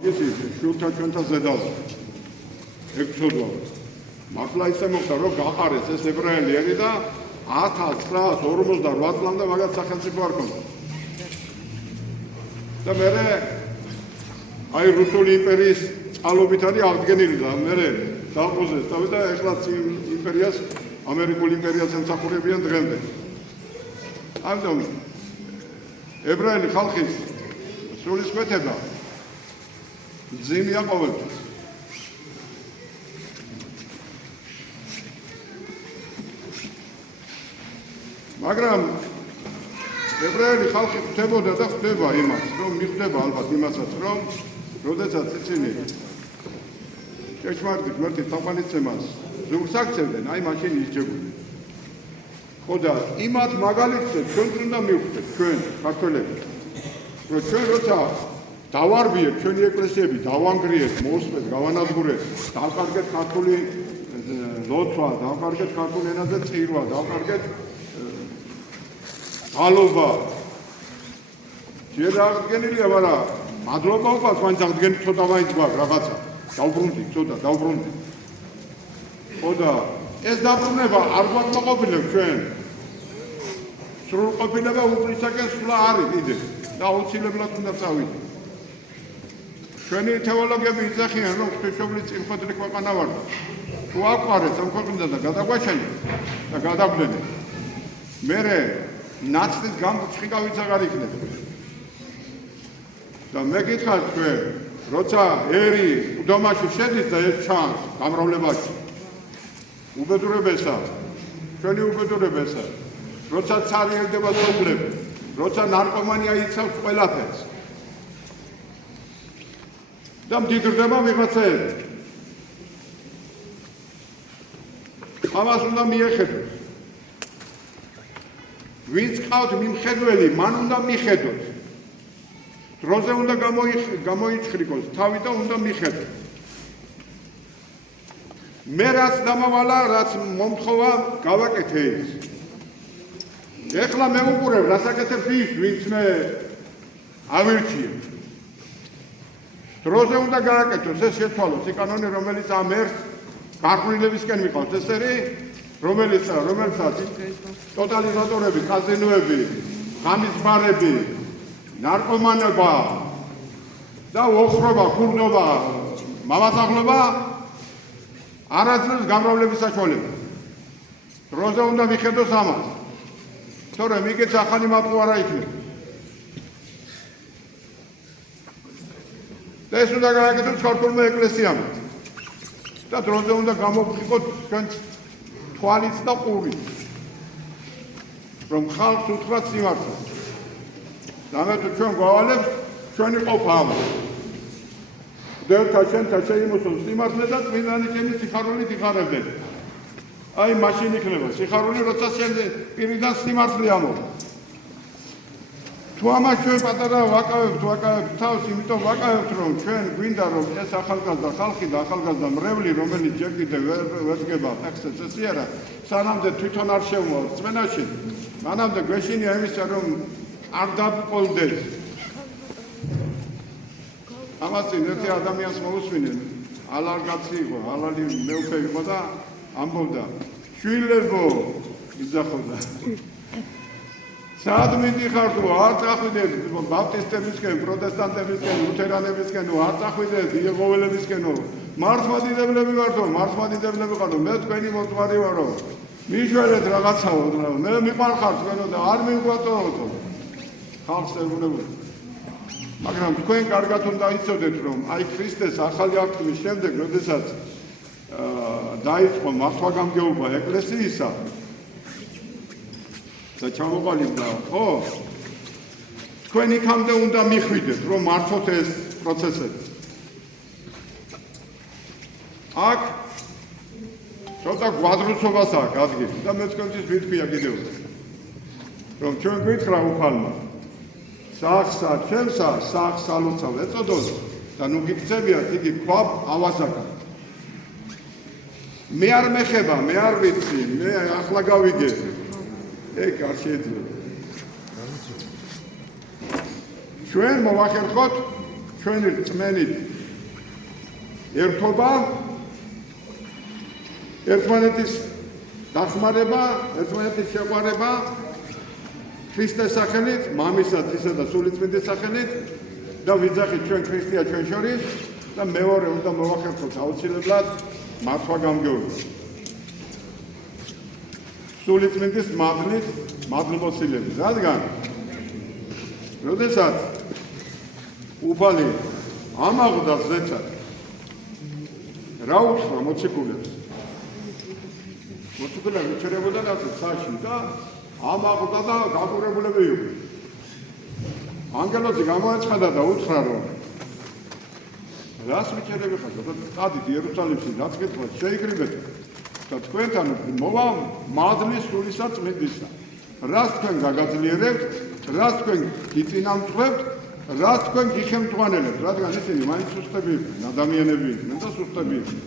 This შულთა ჩვენთან ზედალა. ექცოდვა. მართლა ისე მოხდა, რომ გაყარეს ეს ებრაელი და 1948 წლამდე მაგათ სახელმწიფო არ ქონდა. და მერე აი რუსული იმპერიის წყალობით არის აღდგენილი და მერე დაუყოზეს და ეხლაც იმპერიას ამერიკული იმპერიას ემსახურებიან დღემდე. ამიტომ ებრაელი ხალხის სულისკვეთება ძიმია ყოველთვის. მაგრამ ებრაელი ხალხი ხვდებოდა და ხვდება იმას, რომ მიხვდება ალბათ იმასაც, რომ როდესაც ისინი ჭეშმარიტ ღმერთის თაყვანისცემას ზურგს აქცევდნენ, აი მაშინ ისჯებოდნენ. ხო და იმათ მაგალითზე ჩვენ უნდა მივხვდეთ ჩვენ ქართველები, რომ ჩვენ როცა დავარბიეთ ჩვენი ეკლესიები, დავანგრიეთ, მოვსწრეთ, გავანადგურეთ, დავკარგეთ ქართული ლოცვა, დავკარგეთ ქართულ ენაზე წირვა, დავკარგეთ ალობა. ჯერ აღდგენილია, მაგრამ მადლობა უყავს, მაინც აღდგენი ცოტა მაინც გვაქვს რაღაცა. დავბრუნდი, ცოტა დავბრუნდი. ხო და ეს დაბრუნება არ გვაკმაყოფილებს ჩვენ. სრულყოფილება უფლისაკენ სვლა არის კიდე და აუცილებლად უნდა წავიდე. ჩვენი თეოლოგები იძახიან, რომ ღვთისმშობლის წინხვედრი ქვეყანა ვართ. თუ აყვარეთ ამ ქვეყნიდან და გადაგვაჩენთ და გადაგვდენთ. მერე ნაცის გამჭყავიც აღარ იქნება. და მე გითხარით თქვენ, როცა ერი უდომაში შედის და ეს ჩანს გამრავლებაში. უბედურებესა, ჩვენი უბედურებესა, როცა ცარი ერდება სოფლები, როცა ნარკომანია იცავს ყველაფერს. და მდიდრდება ვიღაცები. ამას უნდა მიეხედოს. ვინც ყავთ მიმხედველი, მან უნდა მიხედოს. დროზე უნდა გამოიჩხრიკოს, თავი და უნდა მიხედოს. მე რაც დამავალა, რაც მომთხოვა, გავაკეთე ის. ეხლა მე უყურებ, რასაკეთებს ის, ვინც მე ავირჩიე. დროზე უნდა გააკეთოს, ეს შეცვალოს იკანონი, რომელიც ამ ერთ გარყვნილებისკენ მიყავს. ეს არის რომელსაც ტოტალიზატორები, კაზინოები, ღამის ბარები, ნარკომანობა და ოხრობა, ქურდობა, მამასახლობა არაძლევს გამრავლების საშუალებას. დროზე უნდა მიხედოს ამას. თორემ იქაც ახალი მაპყო არა იქნება. და ეს უნდა გააკეთოს ქართულმა ეკლესიამაც. და დროზე უნდა გამოვხიყოთ ჩვენ თვალიც და ყურით. რომ ხალხს უთხრათ სიმართლე. და თუ ჩვენ გვავალებს, ჩვენი ყოფა ამას. დევთა შენთა შეიმოსულ სიმართლე და წმინდანი შენი სიხარულით იხარებდნენ. აი მაშინ იქნება სიხარული, როცა შენ პირიდან სიმართლე ამოვა. თუ ამას ჩვენ პატარა ვაკავებთ თავს, იმიტომ ვაკავებთ, რომ ჩვენ გვინდა, რომ ეს ახალგაზრდა ხალხი და ახალგაზრდა მრევლი, რომელიც ჯერ კიდევ ვერ დგება ტექსტზე წესიარა, სანამდე თვითონ არ შემოვა რწმენაში, მანამდე გვეშინია იმისა, რომ არ დაბყოლდეს. ამას წინ ერთი ადამიანს მოусმინე, ალარგაცი იყო, ალალი მეუფე იყო და ამბობდა, შვილებო, იძახოდა. სად მიდიხართ, არ წახვიდეთ ბაპტისტებისკენ, პროტესტანტებისკენ, ლუთერანებისკენ, არ წახვიდეთ იეჰოველებისკენ. მართლმადიდებლები ვართო, მართლმადიდებლები ვართ, მე თქვენი მოწვარი ვარო. მიშვერეთ რაღაცაო, მე მიყვარხარ თქვენო და არ მიგვატოოთ. ხალხს ეუბნებოდი. მაგრამ თქვენ კარგად უნდა იცოდეთ, რომ აი ქრისტეს ახალი აღთქმის შემდეგ, როდესაც დაიწყო მართვა-გამგეობა ეკლესიისა და ჩამოყალიბდა, ხო? თქვენ იქამდე უნდა მიხვიდეთ, რომ მართოთ ეს პროცესები. აქ ცოტა გვადროცობას აქვს ადგილი და მე თქვენთვის ვიტყვია კიდევ, რომ ჩვენ გვითხრა უფალმა, სახსა ჩემსა, სახს ალოცავ ეწოდოს და ნუ გიქცებიათ, იგი ქვაბ ავაზაკა. მე არ მეხება, მე არ ვიცი, მე ახლა გავიგე. ეგ არ შეიძლება. ჩვენ მოვახერხოთ ჩვენი რწმენით ერთობა, ერთმანეთის დახმარება, ერთმანეთის შეყვარება ქრისტეს სახელით, მამისა, ძისა და სულიწმინდის სახელით და ვიძახით ჩვენ ქრისტეა ჩვენ შორის და მეორე უნდა მოვახერხოთ აუცილებლად მართვა გამგეობა. სულიწმინდის მადლით მადლმოსილებით, რადგან როდესაც უფალი ამაღლდა ზეცად რა უთხრა მოციქულებს? მოციქულები ჩერებოდნენ ასე ცაში და ამაღლდა და გაგურებულები იყვნენ. ანგელოზი გამოეცხადა და უთხრა რომ რას მიჩერები ხართ? წადით იერუსალიმში რაც გითხრათ შეიკრიბეთ და თქვენთან მოვა მადლის სულისა წმინდისა. რას თქვენ გაგაძლიერებთ, რას თქვენ გიწინამძღვევთ, რას თქვენ გიხემთვანელებთ, რადგან ისინი მაინც სუსტები იყვნენ, ადამიანები იყვნენ და სუსტები იყვნენ.